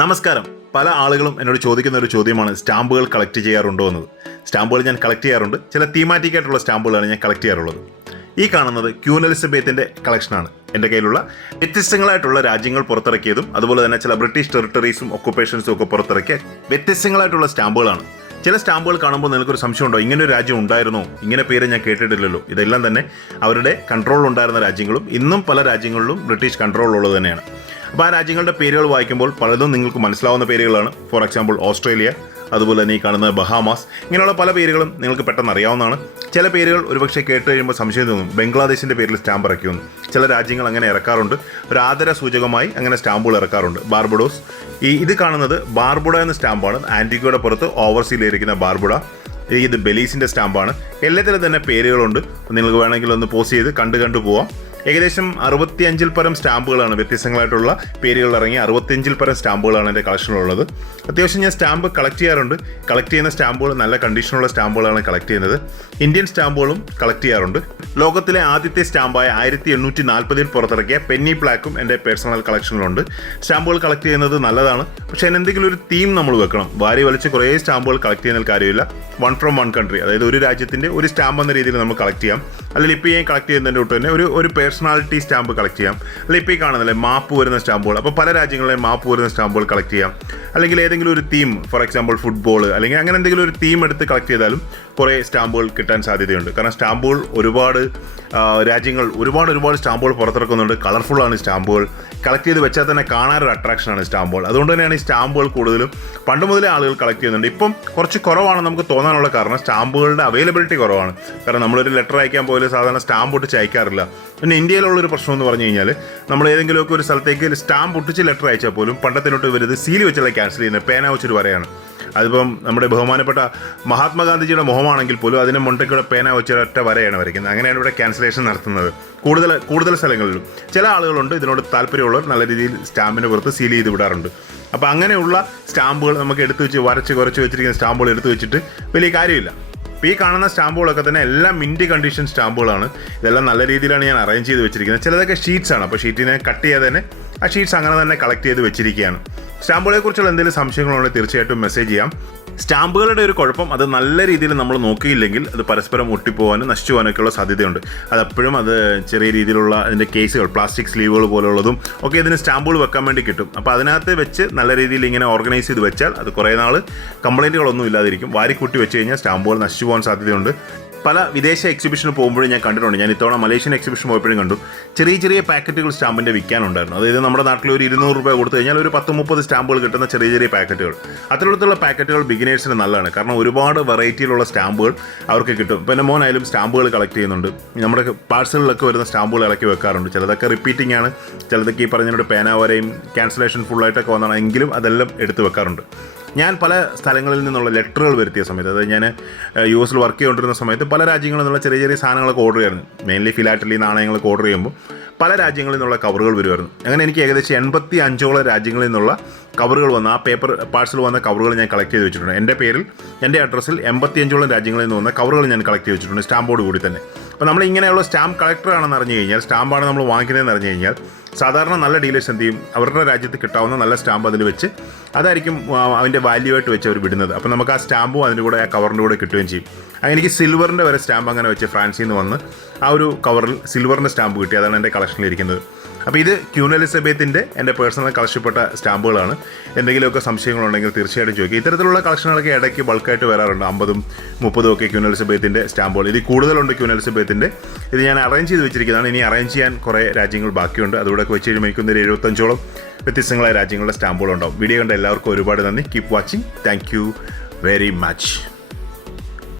നമസ്കാരം. പല ആളുകളും എന്നോട് ചോദിക്കുന്ന ഒരു ചോദ്യമാണ് സ്റ്റാമ്പുകൾ കളക്ട് ചെയ്യാറുണ്ടോ എന്നത്. സ്റ്റാമ്പുകൾ ഞാൻ കളക്ട് ചെയ്യാറുണ്ട്. ചില തീമാറ്റിക് ആയിട്ടുള്ള സ്റ്റാമ്പുകളാണ് ഞാൻ കളക്ട് ചെയ്യാറുള്ളത്. ഈ കാണുന്നത് ക്യൂൻ എലിസബത്തിൻ്റെ കളക്ഷനാണ്. എൻ്റെ കയ്യിലുള്ള വ്യത്യസ്തങ്ങളായിട്ടുള്ള രാജ്യങ്ങൾ പുറത്തിറക്കിയതും അതുപോലെ തന്നെ ചില ബ്രിട്ടീഷ് ടെറിട്ടറീസും ഒക്കുപ്പേഷൻസും ഒക്കെ പുറത്തിറക്കിയ വ്യത്യസ്തങ്ങളായിട്ടുള്ള സ്റ്റാമ്പുകളാണ്. ചില സ്റ്റാമ്പുകൾ കാണുമ്പോൾ നിങ്ങൾക്കൊരു സംശയമുണ്ടോ, ഇങ്ങനെ ഒരു രാജ്യം ഉണ്ടായിരുന്നോ, ഇങ്ങനെ പേര് ഞാൻ കേട്ടിട്ടില്ലല്ലോ. ഇതെല്ലാം തന്നെ അവരുടെ കൺട്രോൾ ഉണ്ടായിരുന്ന രാജ്യങ്ങളും ഇന്നും പല രാജ്യങ്ങളിലും ബ്രിട്ടീഷ് കൺട്രോൾ ഉള്ളത് തന്നെയാണ്. അപ്പോൾ ആ രാജ്യങ്ങളുടെ പേരുകൾ വായിക്കുമ്പോൾ പലതും നിങ്ങൾക്ക് മനസ്സിലാവുന്ന പേരുകളാണ്. ഫോർ എക്സാമ്പിൾ ഓസ്ട്രേലിയ, അതുപോലെ തന്നെ ഈ കാണുന്ന ബഹാമാസ്, ഇങ്ങനെയുള്ള പല പേരുകളും നിങ്ങൾക്ക് പെട്ടെന്ന് അറിയാവുന്നതാണ്. ചില പേരുകൾ ഒരുപക്ഷെ കേട്ട് കഴിയുമ്പോൾ സംശയം തോന്നും, ബംഗ്ലാദേശിൻ്റെ പേരിൽ സ്റ്റാമ്പ് ഇറക്കിയൊന്നും. ചില രാജ്യങ്ങൾ അങ്ങനെ ഇറക്കാറുണ്ട്, ഒരു ആദര സൂചകമായി അങ്ങനെ സ്റ്റാമ്പുകൾ ഇറക്കാറുണ്ട്. ബാർബഡോസ്, ഇത് കാണുന്നത് ബാർബുഡ എന്ന സ്റ്റാമ്പാണ്. ആൻറ്റിഗോയുടെ പുറത്ത് ഓവർസീയിലിരിക്കുന്ന ബാർബുഡ. ഇത് ബെലീസിൻ്റെ സ്റ്റാമ്പാണ്. എല്ലാത്തിലും തന്നെ പേരുകളുണ്ട്. നിങ്ങൾക്ക് വേണമെങ്കിൽ ഒന്ന് പോസ്റ്റ് ചെയ്ത് കണ്ടു പോവാം. ഏകദേശം 65 പരം സ്റ്റാമ്പുകളാണ്, വ്യത്യസ്തങ്ങളായിട്ടുള്ള പേരുകൾ ഇറങ്ങി 65 പരം സ്റ്റാമ്പുകളാണ് എൻ്റെ കളക്ഷനിലുള്ളത്. അത്യാവശ്യം ഞാൻ സ്റ്റാമ്പ് കളക്ട് ചെയ്യാറുണ്ട്. കളക്ട് ചെയ്യുന്ന സ്റ്റാമ്പുകൾ നല്ല കണ്ടീഷനുള്ള സ്റ്റാമ്പുകളാണ് കളക്ട് ചെയ്യുന്നത്. ഇന്ത്യൻ സ്റ്റാമ്പുകളും കളക്ട് ചെയ്യാറുണ്ട്. ലോകത്തിലെ ആദ്യത്തെ സ്റ്റാമ്പായ 1840 പുറത്തിറക്കിയ പെന്നി പ്ലാക്കും എൻ്റെ പേഴ്സണൽ കളക്ഷനിലുണ്ട്. സ്റ്റാമ്പുകൾ കളക്ട് ചെയ്യുന്നത് നല്ലതാണ്, പക്ഷേ എന്തെങ്കിലും ഒരു തീം നമ്മൾ വെക്കണം. വാരി വലിച്ച് കുറേ സ്റ്റാമ്പുകൾ കളക്ട് ചെയ്യുന്ന കാര്യമില്ല. വൺ ഫ്രം വൺ കൺട്രി, അതായത് ഒരു രാജ്യത്തിൻ്റെ ഒരു സ്റ്റാമ്പ് എന്ന രീതിയിൽ നമുക്ക് കളക്ട് ചെയ്യാം. അല്ലെങ്കിൽ ഇപ്പോൾ ഞാൻ കളക്ട് ചെയ്യുന്നതിൻ്റെ തൊട്ട് തന്നെ ഒരു പേഴ്സണാലിറ്റി സ്റ്റാമ്പ് കളക്ട് ചെയ്യാം. അല്ലെങ്കിൽ ഇപ്പോൾ ഈ കാണുന്നില്ലേ മാപ്പ് വരുന്ന സ്റ്റാമ്പുകൾ, അപ്പോൾ പല രാജ്യങ്ങളിലെ മാപ്പ് വരുന്ന സ്റ്റാമ്പുകൾ കളക്ട് ചെയ്യാം. അല്ലെങ്കിൽ ഏതെങ്കിലും ഒരു തീം, ഫോർ എക്സാമ്പിൾ ഫുട്ബോൾ, അല്ലെങ്കിൽ അങ്ങനെ എന്തെങ്കിലും ഒരു തീം എടുത്ത് കളക്ട് ചെയ്താലും കുറേ സ്റ്റാമ്പുകൾ കിട്ടാൻ സാധ്യതയുണ്ട്. കാരണം സ്റ്റാമ്പുകൾ ഒരുപാട് രാജ്യങ്ങൾ ഒരുപാട് സ്റ്റാമ്പുകൾ പുറത്തിറക്കുന്നുണ്ട്. കളർഫുള്ളാണ് സ്റ്റാമ്പുകൾ. കളക്ട് ചെയ്ത് വെച്ചാൽ തന്നെ കാണാനൊരു അട്രാക്ഷനാണ് സ്റ്റാമ്പുകൾ. അതുകൊണ്ട് തന്നെയാണ് ഈ സ്റ്റാമ്പുകൾ കൂടുതലും പണ്ട് മുതലേ ആളുകൾ കളക്ട് ചെയ്യുന്നുണ്ട്. ഇപ്പം കുറച്ച് കുറവാണ് നമുക്ക് തോന്നാനുള്ള കാരണം സ്റ്റാമ്പുകളുടെ അവൈലബിലിറ്റി കുറവാണ്. കാരണം നമ്മളൊരു ലെറ്റർ അയക്കാൻ പോലും സാധാരണ സ്റ്റാമ്പ് ഒട്ടിച്ച് അയക്കാറില്ല. പിന്നെ ഇന്ത്യയിലുള്ളൊരു പ്രശ്നം എന്ന് പറഞ്ഞു കഴിഞ്ഞാൽ നമ്മൾ ഏതെങ്കിലുമൊക്കെ ഒരു സ്ഥലത്തേക്ക് സ്റ്റാമ്പ് ഒട്ടിച്ച് ലെറ്റർ അയച്ചാൽ പോലും പണ്ടത്തിനോട്ട് വരുന്നത് സീൽ വെച്ചുള്ള ക്യാൻസൽ ചെയ്യുന്നത്, പേന വെച്ചൊരു വരെയാണ്. അതിപ്പം നമ്മുടെ ബഹുമാനപ്പെട്ട മഹാത്മാഗാന്ധിജിയുടെ മുഖമാണെങ്കിൽ പോലും അതിനെ മൊണ്ടയ്ക്കൂടെ പേന വെച്ച ഒറ്റ വരെയാണ് വരയ്ക്കുന്നത്. അങ്ങനെയാണ് ഇവിടെ ക്യാൻസലേഷൻ നടത്തുന്നത് കൂടുതൽ സ്ഥലങ്ങളിലും. ചില ആളുകളുണ്ട് ഇതിനോട് താല്പര്യമുള്ളവർ നല്ല രീതിയിൽ സ്റ്റാമ്പിന് പുറത്ത് സീൽ ചെയ്ത് വിടാറുണ്ട്. അപ്പോൾ അങ്ങനെയുള്ള സ്റ്റാമ്പുകൾ നമുക്ക് എടുത്തു വെച്ച് കുറച്ച് വെച്ചിരിക്കുന്ന സ്റ്റാമ്പുകൾ എടുത്തു വെച്ചിട്ട് വലിയ കാര്യമില്ല. ഇപ്പോൾ ഈ കാണുന്ന സ്റ്റാമ്പുകളൊക്കെ തന്നെ എല്ലാം മിൻറ്റ് കണ്ടീഷൻ സ്റ്റാമ്പുകളാണ്. ഇതെല്ലാം നല്ല രീതിയിലാണ് ഞാൻ അറേഞ്ച് ചെയ്ത് വെച്ചിരിക്കുന്നത്. ചിലതൊക്കെ ഷീറ്റ്സാണ്, അപ്പോൾ ഷീറ്റിനെ കട്ട് ചെയ്യാതെ തന്നെ ആ ഷീറ്റ്സ് അങ്ങനെ തന്നെ കളക്ട് ചെയ്ത് വെച്ചിരിക്കുകയാണ്. സ്റ്റാമ്പുകളെക്കുറിച്ചുള്ള എന്തെങ്കിലും സംശയങ്ങളുണ്ടെങ്കിൽ തീർച്ചയായിട്ടും മെസ്സേജ് ചെയ്യാം. സ്റ്റാമ്പുകളുടെ ഒരു കുഴപ്പം, അത് നല്ല രീതിയിൽ നമ്മൾ നോക്കിയില്ലെങ്കിൽ അത് പരസ്പരം ഒട്ടിപ്പോകാനും നശിച്ചു പോകാനൊക്കെയുള്ള സാധ്യതയുണ്ട്. അതെപ്പോഴും അത് ചെറിയ രീതിയിലുള്ള അതിൻ്റെ കേസുകൾ, പ്ലാസ്റ്റിക് സ്ലീവുകൾ പോലുള്ളതും ഒക്കെ ഇതിന് സ്റ്റാമ്പുകൾ വെക്കാൻ വേണ്ടി കിട്ടും. അപ്പോൾ അതിനകത്ത് വെച്ച് നല്ല രീതിയിൽ ഇങ്ങനെ ഓർഗനൈസ് ചെയ്ത് വെച്ചാൽ അത് കുറേ നാൾ കംപ്ലൈൻറ്റുകളൊന്നും ഇല്ലാതിരിക്കും. വാരിക്കൂട്ടി വെച്ച് കഴിഞ്ഞാൽ സ്റ്റാമ്പുകൾ നശിച്ചു പോകാൻ സാധ്യതയുണ്ട്. പല വിദേശ എക്സിബിഷന് പോകുമ്പോഴും ഞാൻ കണ്ടിട്ടുണ്ട്. ഞാൻ ഇത്തവണ മലേഷ്യൻ എക്സിബിഷൻ പോയപ്പോഴും കണ്ടു, ചെറിയ പാക്കറ്റുകൾ സ്റ്റാമ്പിൻ്റെ വിൽക്കാനുണ്ടായിരുന്നു. അതായത് നമ്മുടെ നാട്ടിൽ ഒരു 200 രൂപ കൊടുത്തു കഴിഞ്ഞാൽ ഒരു 10-30 സ്റ്റാമ്പുകൾ കിട്ടുന്ന ചെറിയ പാക്കറ്റുകൾ. അത്തരത്തിലുള്ള പാക്കറ്റുകൾ ബിഗിനേഴ്സിന് നല്ലതാണ്. കാരണം ഒരുപാട് വെറൈറ്റിയിലുള്ള സ്റ്റാമ്പുകൾ അവർക്ക് കിട്ടും. പിന്നെ മോനായാലും സ്റ്റാമ്പുകൾ കളക്ട് ചെയ്യുന്നുണ്ട്. നമ്മുടെ പാഴ്സലുകളിലൊക്കെ വരുന്ന സ്റ്റാമ്പുകൾ ഇളക്കി വെക്കാറുണ്ട്. ചിലതൊക്കെ റിപ്പീറ്റിംഗ് ആണ്, ചിലതൊക്കെ ഈ പറഞ്ഞൊരു പേന വരെയും ക്യാൻസലേഷൻ ഫുള്ളായിട്ടൊക്കെ വന്നതാണ്, എങ്കിലും അതെല്ലാം എടുത്ത് വെക്കാറുണ്ട്. ഞാൻ പല സ്ഥലങ്ങളിൽ നിന്നുള്ള ലെറ്ററുകൾ വരുത്തിയ സമയത്ത്, അതായത് ഞാൻ US വർക്ക് ചെയ്തുകൊണ്ടിരുന്ന സമയത്ത് പല രാജ്യങ്ങളിൽ നിന്നുള്ള ചെറിയ സാധനങ്ങളൊക്കെ ഓർഡർ ചെയ്യായിരുന്നു. മെയിൻലി ഫിലാറ്റലി നാണയങ്ങളൊക്കെ ഓർഡർ ചെയ്യുമ്പോൾ പല രാജ്യങ്ങളിൽ നിന്നുള്ള കവറുകൾ വരുമായിരുന്നു. അങ്ങനെ എനിക്ക് ഏകദേശം 85ഓളം രാജ്യങ്ങളിൽ നിന്നുള്ള കവറുകൾ വന്ന ആ പേപ്പർ പാഴ്സൽ വന്ന കവറുകൾ ഞാൻ കളക്ട് ചെയ്ത് വെച്ചിട്ടുണ്ട്. എൻ്റെ പേരിൽ എൻ്റെ അഡ്രസ്സിൽ 85ഓളം രാജ്യങ്ങളിൽ നിന്ന് വന്ന കവറുകൾ ഞാൻ കളക്ട് ചെയ്ത് വെച്ചിട്ടുണ്ട്, സ്റ്റാമ്പോട് കൂടി തന്നെ. അപ്പോൾ നമ്മൾ ഇങ്ങനെയുള്ള സ്റ്റാമ്പ് കളക്ടറാണെന്ന് അറിഞ്ഞു കഴിഞ്ഞാൽ, സ്റ്റാമ്പാണ് നമ്മൾ വാങ്ങിക്കുന്നതെന്ന് അറിഞ്ഞു കഴിഞ്ഞാൽ, സാധാരണ നല്ല ഡീലേഴ്സ് എന്ത് ചെയ്യും, അവരുടെ രാജ്യത്ത് കിട്ടാവുന്ന നല്ല സ്റ്റാമ്പ് അതിൽ വെച്ച് അതായിരിക്കും അതിൻ്റെ വാല്യൂ ആയിട്ട് വെച്ച് അവർ വിടുന്നത്. അപ്പോൾ നമുക്ക് ആ സ്റ്റാമ്പും അതിൻ്റെ കൂടെ ആ കവറിൻ്റെ കൂടെ കിട്ടുകയും ചെയ്യും. അങ്ങനെ എനിക്ക് സിൽവറിൻ്റെ വരെ സ്റ്റാമ്പ് അങ്ങനെ വെച്ച് ഫ്രാൻസിൽ നിന്ന് വന്ന് ആ ഒരു കവറിൽ സിൽവറിൻ്റെ സ്റ്റാമ്പ് കിട്ടി. അതാണ് എൻ്റെ കളക്ഷനിലിരിക്കുന്നത്. അപ്പോൾ ഇത് ക്യൂൻ എലിസബത്തിൻ്റെ എൻ്റെ പേഴ്സണൽ കളക്ഷൻപ്പെട്ട സ്റ്റാമ്പുകളാണ്. എന്തെങ്കിലുമൊക്കെ സംശയങ്ങളുണ്ടെങ്കിൽ തീർച്ചയായിട്ടും ചോദിക്കുക. ഇത്തരത്തിലുള്ള കളക്ഷനുകളൊക്കെ ഇടയ്ക്ക് ബൾക്കായിട്ട് വരാറുണ്ട്. 50-30 ഒക്കെ ക്യൂൻ എലിസബത്തിൻ്റെ സ്റ്റാമ്പുകൾ. ഇത് കൂടുതലുണ്ട് ക്യൂൻ എലിസബത്തിൻ്റെ. ഇത് ഞാൻ അറേഞ്ച് ചെയ്ത് വെച്ചിരിക്കുന്നതാണ്. ഇനി അറേഞ്ച് ചെയ്യാൻ കുറേ രാജ്യങ്ങൾ ബാക്കിയുണ്ട്. അതുകൂടെ വെച്ച് കഴിയുമ്പോൾ എനിക്കൊന്നൊരു 75ഓളം വ്യത്യസ്തങ്ങളായ രാജ്യങ്ങളുടെ സ്റ്റാമ്പുകളുണ്ടാവും. വീഡിയോ കണ്ട എല്ലാവർക്കും ഒരുപാട് നന്ദി. Keep watching. Thank you very much.